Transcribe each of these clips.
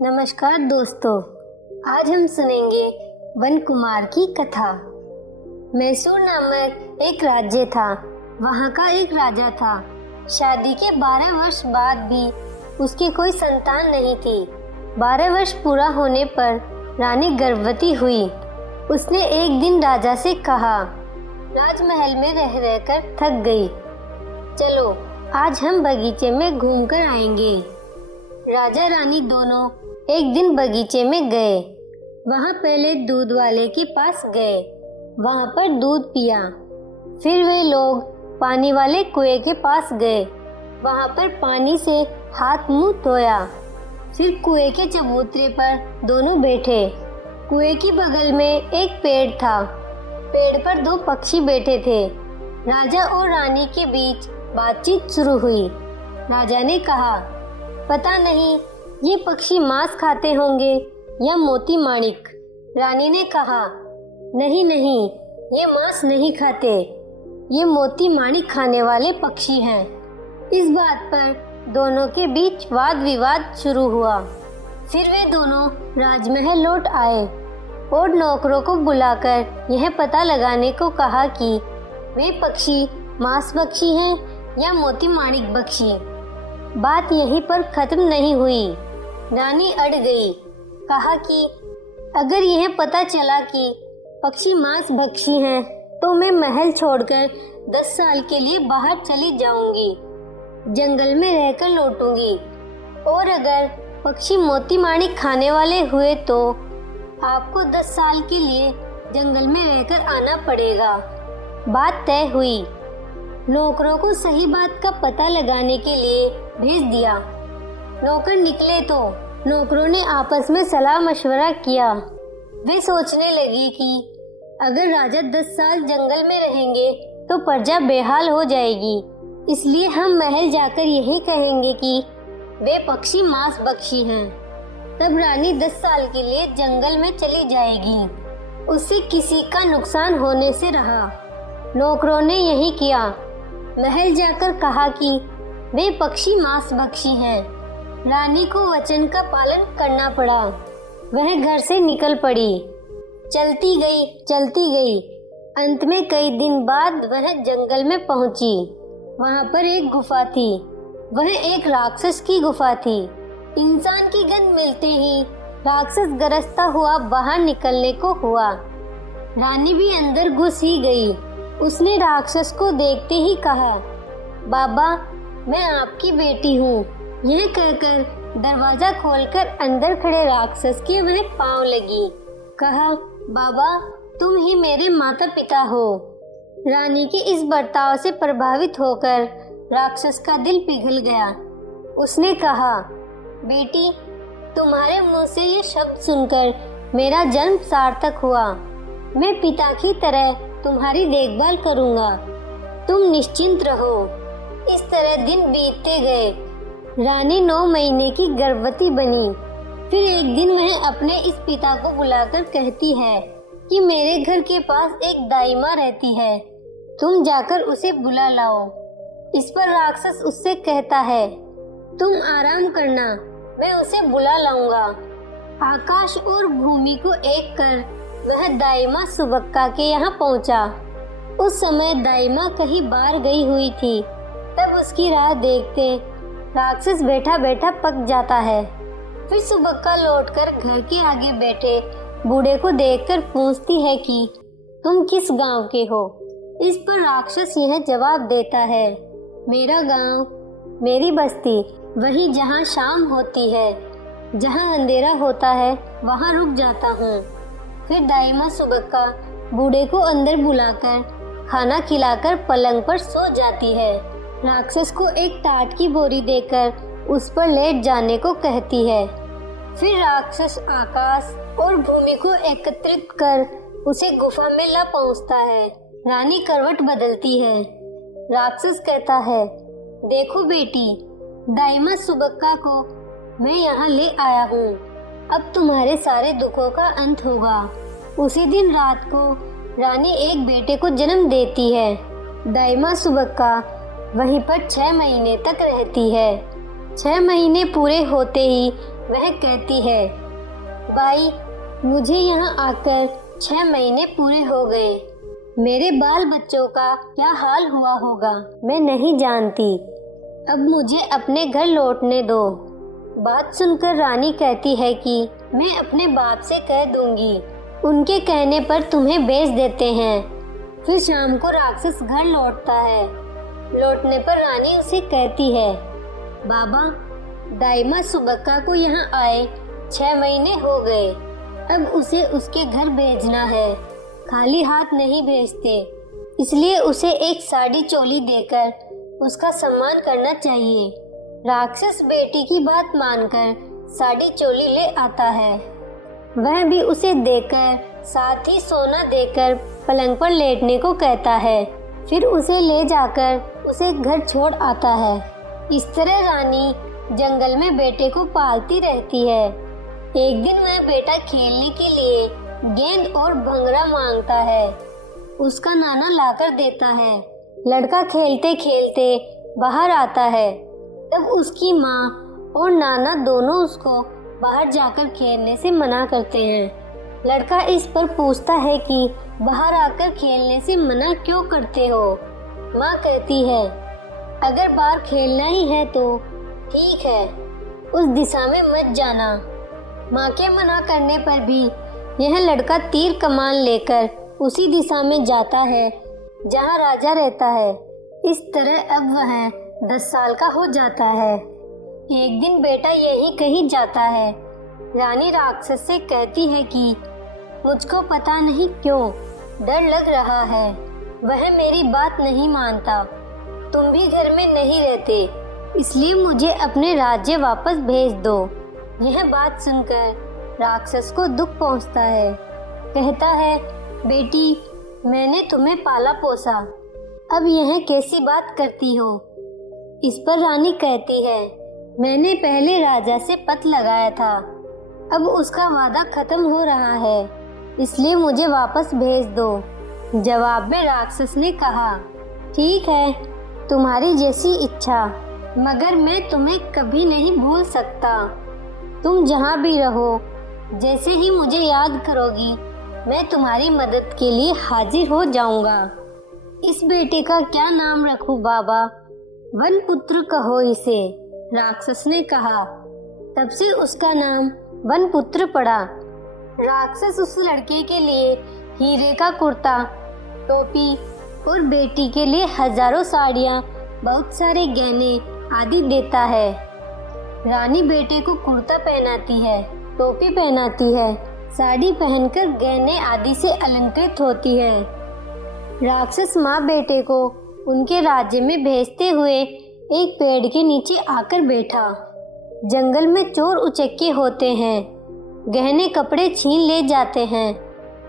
नमस्कार दोस्तों, आज हम सुनेंगे वन कुमार की कथा। मैसूर नामक एक राज्य था। वहाँ का एक राजा था। शादी के 12 वर्ष बाद भी उसके कोई संतान नहीं थी। 12 वर्ष पूरा होने पर रानी गर्भवती हुई। उसने एक दिन राजा से कहा, राजमहल में रह रहकर थक गई, चलो आज हम बगीचे में घूमकर आएंगे। राजा रानी दोनों एक दिन बगीचे में गए। वहाँ पहले दूध वाले के पास गए, वहाँ पर दूध पिया। फिर वे लोग पानी वाले कुएं के पास गए, वहाँ पर पानी से हाथ मुंह धोया। फिर कुएं के चबूतरे पर दोनों बैठे। कुएं की बगल में एक पेड़ था। पेड़ पर 2 पक्षी बैठे थे। राजा और रानी के बीच बातचीत शुरू हुई। राजा ने कहा, पता नहीं ये पक्षी मांस खाते होंगे या मोती माणिक। रानी ने कहा, नहीं नहीं, ये मांस नहीं खाते, ये मोती माणिक खाने वाले पक्षी हैं। इस बात पर दोनों के बीच वाद विवाद शुरू हुआ। फिर वे दोनों राजमहल लौट आए और नौकरों को बुलाकर यह पता लगाने को कहा कि वे पक्षी मांस पक्षी हैं या मोती माणिक पक्षी। बात यहीं पर खत्म नहीं हुई। रानी अड़ गई। कहा कि अगर यह पता चला कि पक्षी मांस भक्षी हैं तो मैं महल छोड़कर 10 साल के लिए बाहर चली जाऊंगी, जंगल में रहकर लौटूंगी। और अगर पक्षी मोती माणिक खाने वाले हुए तो आपको 10 साल के लिए जंगल में रहकर आना पड़ेगा। बात तय हुई। नौकरों को सही बात का पता लगाने के लिए भेज दिया। नौकर निकले तो नौकरों ने आपस में सलाह मशवरा किया। वे सोचने लगे कि अगर राजा 10 साल जंगल में रहेंगे तो प्रजा बेहाल हो जाएगी, इसलिए हम महल जाकर यही कहेंगे कि वे पक्षी मांस भक्षी हैं। तब रानी 10 साल के लिए जंगल में चली जाएगी, उससे किसी का नुकसान होने से रहा। नौकरों ने यही किया। महल जाकर कहा कि वे पक्षी मांस भक्षी हैं। रानी को वचन का पालन करना पड़ा। वह घर से निकल पड़ी। चलती गई। अंत में कई दिन बाद वह जंगल में पहुंची। वहां पर एक गुफा थी। वह एक राक्षस की गुफा थी। इंसान की गंध मिलते ही राक्षस गरजता हुआ बाहर निकलने को हुआ। रानी भी अंदर घुस ही गई। उसने राक्षस को देखते ही कहा, बाबा मैं आपकी बेटी हूँ। यह कहकर दरवाजा खोलकर अंदर खड़े राक्षस के वह पांव लगी। कहा, बाबा तुम ही मेरे माता पिता हो। रानी के इस बर्ताव से प्रभावित होकर राक्षस का दिल पिघल गया। उसने कहा, बेटी तुम्हारे मुंह से ये शब्द सुनकर मेरा जन्म सार्थक हुआ। मैं पिता की तरह तुम्हारी देखभाल करूंगा, तुम निश्चिंत रहो। इस तरह दिन बीतते गए। रानी 9 महीने की गर्भवती बनी। फिर एक दिन वह अपने इस पिता को बुलाकर कहती है कि मेरे घर के पास एक दाई माँ रहती है, तुम जाकर उसे बुला लाओ। इस पर राक्षस उससे कहता है, तुम आराम करना, मैं उसे बुला लाऊंगा। आकाश और भूमि को एक कर वह दाई माँ सुबक्का के यहाँ पहुँचा। उस समय दाई माँ कहीं बाहर गई हुई थी। तब उसकी राह देखते राक्षस बैठा बैठा पक जाता है। फिर सुबक्का लौटकर घर के आगे बैठे बूढ़े को देखकर पूछती है कि तुम किस गांव के हो। इस पर राक्षस यह जवाब देता है, मेरा गांव, मेरी बस्ती, वही जहां शाम होती है, जहां अंधेरा होता है वहां रुक जाता हूँ। फिर दाई माँ सुबक्का बूढ़े को अंदर बुलाकर खाना खिलाकर पलंग पर सो जाती है। राक्षस को एक टाट की बोरी देकर उस पर लेट जाने को कहती है। फिर राक्षस आकाश और भूमि को एकत्रित कर उसे गुफा में ला पहुंचता है। रानी करवट बदलती है। राक्षस कहता है, देखो बेटी, दाई माँ सुबक्का को मैं यहाँ ले आया हूँ। अब तुम्हारे सारे दुखों का अंत होगा। उसी दिन रात को रानी एक बेटे को जन्म देती है। दाई माँ सुबक्का वहीं पर 6 महीने तक रहती है। 6 महीने पूरे होते ही वह कहती है, भाई मुझे यहाँ आकर 6 महीने पूरे हो गए। मेरे बाल बच्चों का क्या हाल हुआ होगा मैं नहीं जानती। अब मुझे अपने घर लौटने दो। बात सुनकर रानी कहती है कि मैं अपने बाप से कह दूंगी, उनके कहने पर तुम्हें बेच देते हैं। फिर शाम को राक्षस घर लौटता है। लौटने पर रानी उसे कहती है, बाबा दाइमा सुबक्का को यहाँ आए 6 महीने हो गए। अब उसे उसके घर भेजना है, खाली हाथ नहीं भेजते, इसलिए उसे एक साड़ी चोली देकर उसका सम्मान करना चाहिए। राक्षस बेटी की बात मानकर साड़ी चोली ले आता है। वह भी उसे देकर साथ ही सोना देकर पलंग पर लेटने को कहता है। फिर उसे ले जाकर उसे घर छोड़ आता है। इस तरह रानी जंगल में बेटे को पालती रहती है। एक दिन वह बेटा खेलने के लिए गेंद और भंगड़ा मांगता है। उसका नाना लाकर देता है। लड़का खेलते खेलते बाहर आता है। तब उसकी माँ और नाना दोनों उसको बाहर जाकर खेलने से मना करते हैं। लड़का इस पर पूछता है कि बाहर आकर खेलने से मना क्यों करते हो। माँ कहती है, अगर बाहर खेलना ही है तो ठीक है, उस दिशा में मत जाना। माँ के मना करने पर भी यह लड़का तीर कमान लेकर उसी दिशा में जाता है जहाँ राजा रहता है। इस तरह अब वह 10 साल का हो जाता है। एक दिन बेटा यही कहीं जाता है। रानी राक्षस से कहती है कि मुझको पता नहीं क्यों डर लग रहा है, वह मेरी बात नहीं मानता। तुम भी घर में नहीं रहते, इसलिए मुझे अपने राज्य वापस भेज दो। यह बात सुनकर राक्षस को दुख पहुंचता है। कहता है, बेटी मैंने तुम्हें पाला पोसा, अब यह कैसी बात करती हो। इस पर रानी कहती है, मैंने पहले राजा से पत लगाया था, अब उसका वादा खत्म हो रहा है, इसलिए मुझे वापस भेज दो। जवाब में राक्षस ने कहा, ठीक है, तुम्हारी जैसी इच्छा, मगर मैं तुम्हें कभी नहीं भूल सकता। तुम जहाँ भी रहो, जैसे ही मुझे याद करोगी मैं तुम्हारी मदद के लिए हाजिर हो जाऊंगा। इस बेटे का क्या नाम रखूं बाबा? वन पुत्र कहो इसे, राक्षस ने कहा। तब से उसका नाम वन पुत्र पड़ा। राक्षस उस लड़के के लिए हीरे का कुर्ता, टोपी और बेटी के लिए हजारों साड़ियाँ, बहुत सारे गहने आदि देता है। रानी बेटे को कुर्ता पहनाती है, टोपी पहनाती है, साड़ी पहनकर गहने आदि से अलंकृत होती है। राक्षस माँ बेटे को उनके राज्य में भेजते हुए एक पेड़ के नीचे आकर बैठा। जंगल में चोर उचक्के होते हैं, गहने कपड़े छीन ले जाते हैं,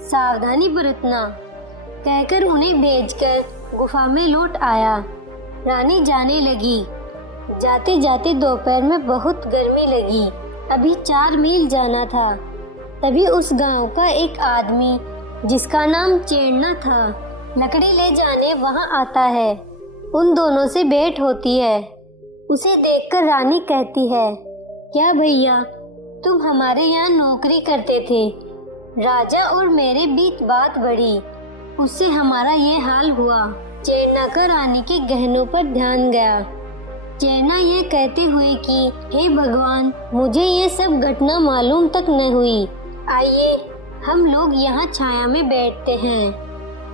सावधानी बरतना, कहकर उन्हें भेजकर गुफा में लौट आया। रानी जाने लगी। जाते जाते दोपहर में बहुत गर्मी लगी। अभी 4 मील जाना था। तभी उस गांव का एक आदमी जिसका नाम चेड़ना था, लकड़ी ले जाने वहां आता है। उन दोनों से भेंट होती है। उसे देखकर रानी कहती है, क्या भैया तुम हमारे यहाँ नौकरी करते थे? राजा और मेरे बीच बात बढ़ी, उससे हमारा ये हाल हुआ। चेड़ना का रानी के गहनों पर ध्यान गया। चेड़ना ये कहते हुए कि हे भगवान, मुझे ये सब घटना मालूम तक न हुई, आइए हम लोग यहाँ छाया में बैठते हैं।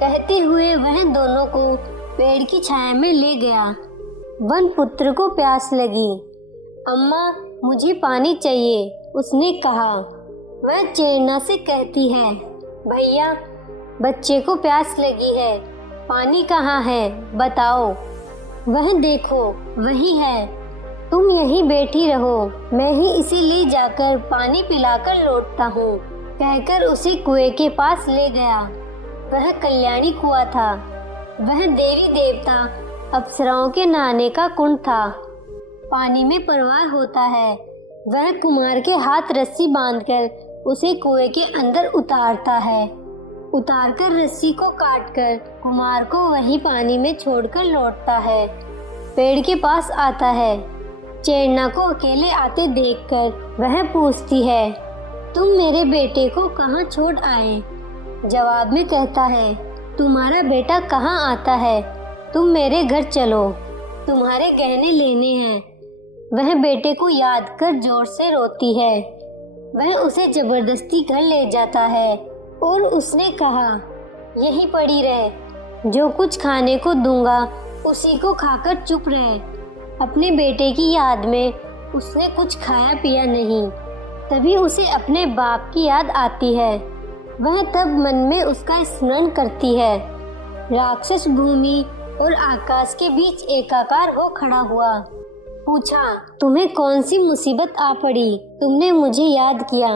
कहते हुए वह दोनों को पेड़ की छाया में ले गया। वन पुत्र को प्यास लगी। अम्मा मुझे पानी चाहिए, उसने कहा। वह चेड़ना से कहती है, भैया बच्चे को प्यास लगी है, पानी कहाँ है बताओ। वह देखो वही है, तुम यहीं बैठी रहो, मैं ही इसे ले जाकर पानी पिलाकर लौटता हूँ। कहकर उसे कुएं के पास ले गया। वह कल्याणी कुआं था। वह देवी देवता अप्सराओं के नहाने का कुंड था। पानी में परवार होता है। वह कुमार के हाथ रस्सी बांधकर उसे कुएं के अंदर उतारता है। उतारकर रस्सी को काटकर कुमार को वही पानी में छोड़कर लौटता है। पेड़ के पास आता है। चेरना को अकेले आते देखकर वह पूछती है, तुम मेरे बेटे को कहाँ छोड़ आए? जवाब में कहता है, तुम्हारा बेटा कहाँ आता है, तुम मेरे घर चलो, तुम्हारे गहने लेने हैं। वह बेटे को याद कर जोर से रोती है। वह उसे जबरदस्ती घर ले जाता है और उसने कहा, यहीं पड़ी रह, जो कुछ खाने को दूंगा उसी को खाकर चुप रहे। अपने बेटे की याद में उसने कुछ खाया पिया नहीं। तभी उसे अपने बाप की याद आती है। वह तब मन में उसका स्मरण करती है। राक्षस भूमि और आकाश के बीच एकाकार हो खड़ा हुआ। पूछा, तुम्हें कौन सी मुसीबत आ पड़ी? तुमने मुझे याद किया।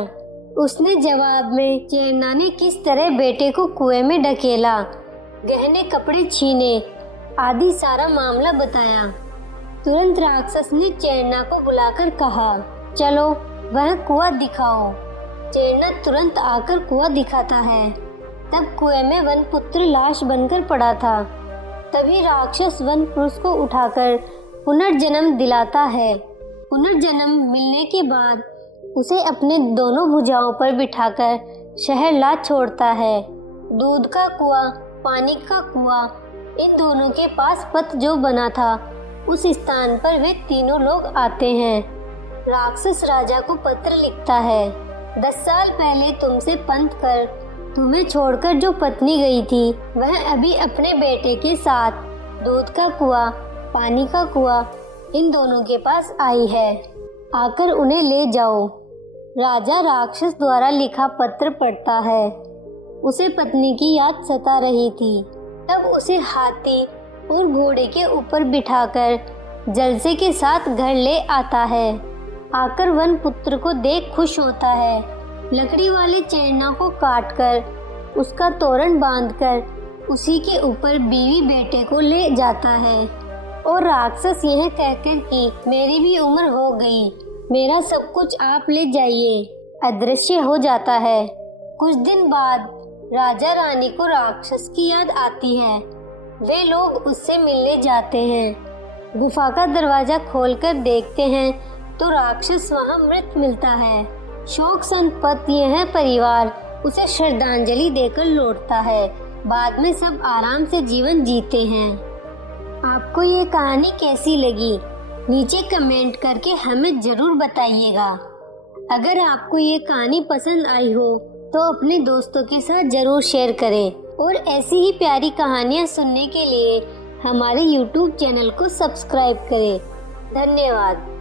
उसने जवाब में चेरना ने किस तरह बेटे को कुएं में ढकेला, गहने कपड़े छीने आदि सारा मामला बताया। तुरंत राक्षस ने चेरना को बुलाकर कहा, चलो वह कुआं दिखाओ। चेरना तुरंत आकर कुआं दिखाता है। तब कुएं में वनपुत्र लाश बनकर पड़ा था। तभी राक्षस वन पुरुष को उठाकर पुनर्जन्म दिलाता है। पुनर्जन्म मिलने के बाद उसे अपने दोनों भुजाओं पर बिठाकर शहर ला छोड़ता है। दूध का कुआं, पानी का कुआं, इन दोनों के पास पथ जो बना था, उस स्थान पर वे तीनों लोग आते हैं। राक्षस राजा को पत्र लिखता है, 10 साल पहले तुमसे पंथ कर तुम्हें छोड़कर जो पत्नी गई थी, वह अभी अपने बेटे के साथ दूध का कुआं, पानी का कुआं, इन दोनों के पास आई है। आकर उन्हें ले जाओ। राजा राक्षस द्वारा लिखा पत्र पढ़ता है। उसे पत्नी की याद सता रही थी। तब उसे हाथी और घोड़े के ऊपर बिठाकर जलसे के साथ घर ले आता है। आकर वन पुत्र को देख खुश होता है। लकड़ी वाले चेरना को काटकर उसका तोरण बांधकर उसी के ऊपर बीवी बेटे को ले जाता है और राक्षस यह कहकर कि मेरी भी उम्र हो गई, मेरा सब कुछ आप ले जाइए, अदृश्य हो जाता है। कुछ दिन बाद राजा रानी को राक्षस की याद आती है। वे लोग उससे मिलने जाते हैं। गुफा का दरवाजा खोलकर देखते हैं तो राक्षस वहां मृत मिलता है। शोक संतप्त यह परिवार उसे श्रद्धांजलि देकर लौटता है। बाद में सब आराम से जीवन जीते हैं। आपको ये कहानी कैसी लगी? नीचे कमेंट करके हमें जरूर बताइएगा। अगर आपको ये कहानी पसंद आई हो तो अपने दोस्तों के साथ जरूर शेयर करें और ऐसी ही प्यारी कहानियाँ सुनने के लिए हमारे YouTube चैनल को सब्सक्राइब करें। धन्यवाद।